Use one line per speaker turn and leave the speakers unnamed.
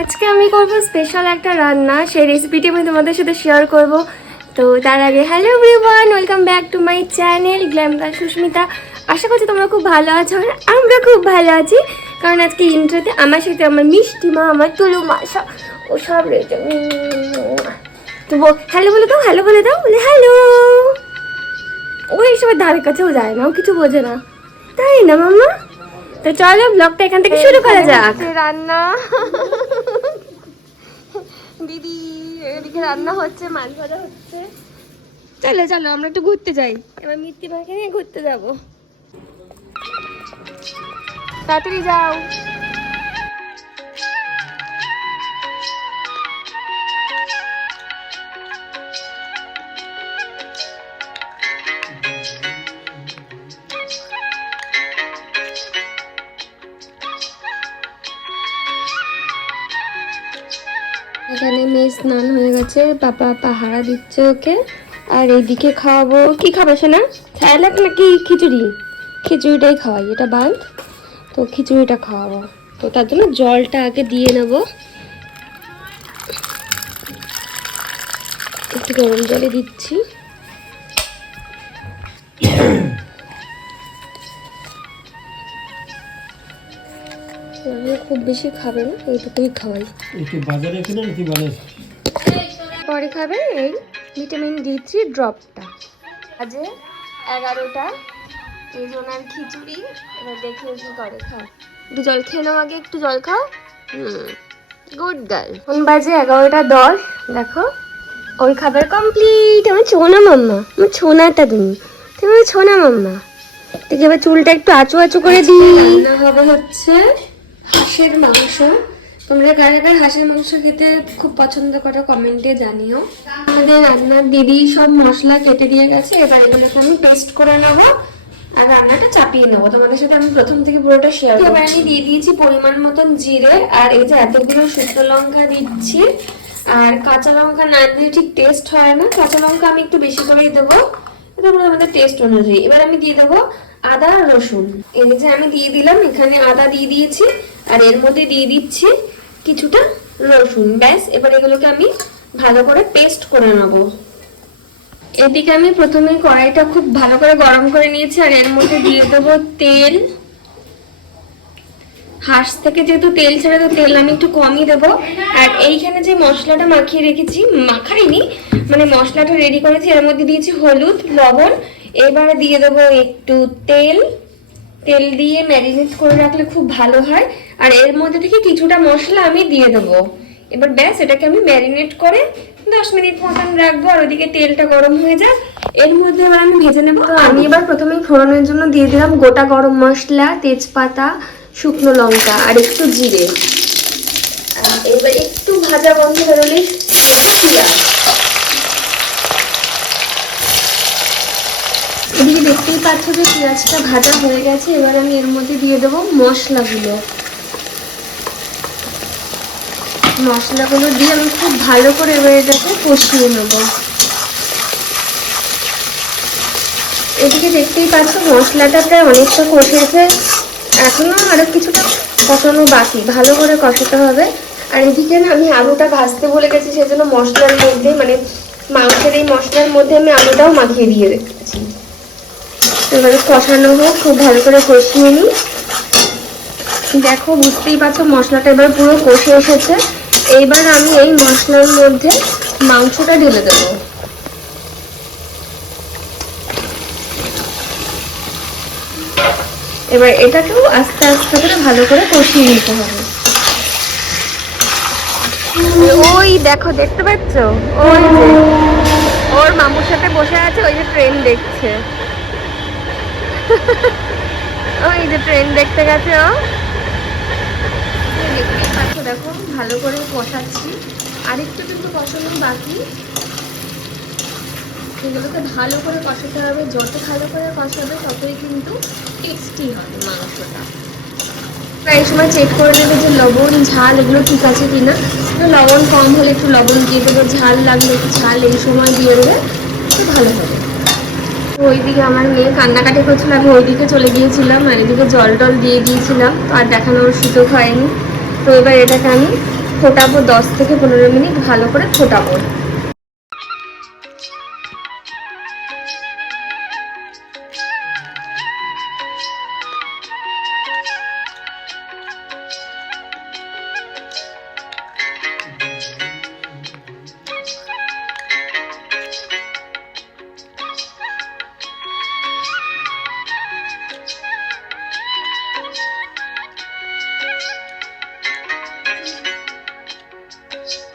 আজকে আমি করব স্পেশাল একটা রান্না। সেই রেসিপিটি আমি তোমাদের সাথে শেয়ার করব। তো তার আগে hello everyone welcome back to my channel গ্ল্যামদার Susmita আশা করছি তোমরা খুব ভালো আছো আর আমরা খুব ভালো আছি। কারণ আজকে ইন্ট্রোতে আমার সাথে আমার মিষ্টি মা আমার তুলু মা সব ও সব রয়েছে। তো হ্যালো বলে দাও হ্যালো বলে দাও বলে হ্যালো ও এইসবের ধারে কাছেও যায় না ও কিছু বোঝে না। তাই না মাম্মা তো চলো ব্লগটা এখান থেকে শুরু করা যাক। রান্না। দিদি এদিকে রান্না হচ্ছে মাছ ভাজা হচ্ছে। চলো চলো আমরা একটু ঘুরতে যাই। এবার মিত্তি ভাইকে নিয়ে ঘুরতে যাব। তাড়াতাড়ি যাও। এখানে মেয়ে স্নান হয়ে গেছে পাপা পাহারা দিচ্ছে ওকে। আর এইদিকে খাওয়াবো। কি খাবে না স্যালাড নাকি খিচুড়ি? খিচুড়িটাই খাওয়াই, এটা বাদ। তো খিচুড়িটা খাওয়াবো। তো তার জন্য জলটা আগে দিয়ে নেব। একটু গরম জলে দিচ্ছি। খুব বেশি খাবে না এইটুকুই খাওয়াই।
বাজারে কিনে নাকি বানাইছি
পরে খাবে এই ভিটামিন ডি থ্রি ড্রপটা। আজে এগারোটা এই জোনার খিচুড়ি এবার দেখে কি করে খাও। একটু জল খেয়ে নাও আগে একটু জল খাও। Hmm good girl. কোন বাজে এগারোটা দশ দেখো। ওই খাবার কমপ্লিট। আমার ছোনা মাম্মা আমার ছোনাটা তুমি। তুমি ছোনা মাম্মা। দেখি এবার চুলটা একটু আঁচু আঁচু করে দিই। রান্না হবে হচ্ছে। হাঁসের মাংস। তোমরা কারা কারা হাঁসের মাংস খেতে খুব পছন্দ করো কমেন্টে জানিও। আমাদের রান্নার দিদি সব মশলা কেটে দিয়ে গেছে এবার এগুলোকে আমি পেস্ট করে নেব আর রান্নাটা চাপিয়ে নেব। তোমাদের সাথে আমি প্রথম থেকে পুরোটা শেয়ার এবার আমি দিয়ে দিয়েছি পরিমাণ মতন জিরে আর এই যে এতগুলো শুকনো লঙ্কা দিচ্ছি আর কাঁচা লঙ্কা না দিলে ঠিক টেস্ট হয় না। কাঁচা লঙ্কা আমি একটু বেশি করেই দেবো এটা আমাদের টেস্ট অনুযায়ী। এবার আমি দিয়ে দেবো আদা আর রসুন। এই যে আমি দিয়ে দিলাম, এখানে আদা দিয়ে দিয়েছি, আর এর মধ্যে দিয়ে দিচ্ছি কিছুটা রসুন। ব্যাস, এবার এগুলোকে আমি ভালো করে পেস্ট করে নেব। এদিকে আমি প্রথমে কড়াইটা খুব ভালো করে গরম করে নিয়েছি, আর এর মধ্যে দিয়ে দেবো তেল। হাঁস থেকে যেহেতু তেল ছাড়া, তো তেল আমি একটু কমই দেবো। আর এইখানে যে মশলাটা মাখিয়ে রেখেছি, মাখাইনি মানে মশলাটা রেডি করেছি, এর মধ্যে দিয়েছি হলুদ, লবণ এবারে দিয়ে দেবো একটু তেল। তেল দিয়ে ম্যারিনেট করে রাখলে খুব ভালো হয়। আর এর মধ্যে থেকে কিছুটা মশলা আমি দিয়ে দেবো। এবার ব্যাস এটাকে আমি ম্যারিনেট করে দশ মিনিট মতন রাখব আর ওদিকে তেলটা গরম হয়ে যাক। এর মধ্যে এবার আমি ভেজে নেব তো আমি এবার প্রথমে ফোড়নের জন্য দিয়ে দিলাম গোটা গরম মশলা তেজপাতা শুকনো লঙ্কা আর একটু জিরে। এবার একটু ভাজা গন্ধ বেরোলেই পেঁয়াজ এদিকে দেখতেই পাচ্ছ যে পেঁয়াজটা ভাজা হয়ে গেছে, এবার আমি এর মধ্যে দিয়ে দেবো মশলাগুলো। মশলাগুলো দিয়ে আমি খুব ভালো করে এবার এটাকে কষিয়ে নেব। এদিকে দেখতেই পাচ্ছ মশলাটা প্রায় অনেকটা কষেছে। এখনও আরও কিছুটা কষানো বাকি, ভালো করে কষাতে হবে। আর এদিকে না আমি আলুটা ভাজতে বলে গেছি, সেজন্য মশলার মধ্যে মানে মাংসের এই মশলার মধ্যে আমি আলুটাও মাখিয়ে দিয়ে এবারে কষানো হোক খুব ভালো করে কষিয়ে নিই। দেখো, বুঝতেই পারছ, মশলাটা এবার পুরো কষে এসেছে। এইবার আমি এই মশলার মধ্যে মাংসটা ঢেলে দেবো। এবার এটাকেও আস্তে আস্তে করে ভালো করে কষিয়ে নিতে হবে। ওই দেখো, দেখতে পাচ্ছ? ওই যে, ওর মামুর সাথে বসে আছে, ওই যে ট্রেন দেখছে। ওই যে ট্রেন দেখতে গেছে, ও। দেখতেই পাচ্ছ দেখো, ভালো করে কষাচ্ছি। আরেকটু কিন্তু কষানো বাকি। এগুলোকে ভালো করে কষাতে হবে। যত ভালো করে কষাবে, ততই কিন্তু টেস্টি হবে মাংসটা। এই সময় চেক করে নেবে যে লবণ, ঝাল এগুলো ঠিক আছে কিনা। তো লবণ কম হলে একটু লবণ দিয়ে দেবে। ঝাল লাগলে একটু ঝাল এই সময় দিয়ে দেবে, একটু ভালো হবে। ওইদিকে আমার মেয়ে কান্নাকাটি করছিল, আমি ওইদিকে চলে গিয়েছিলাম আর এদিকে জল টল দিয়ে দিয়েছিলাম, তো আর দেখানোর সুযোগ হয়নি। তো এবার এটাকে আমি ফোটাবো, দশ থেকে পনেরো মিনিট ভালো করে ফোটাবো।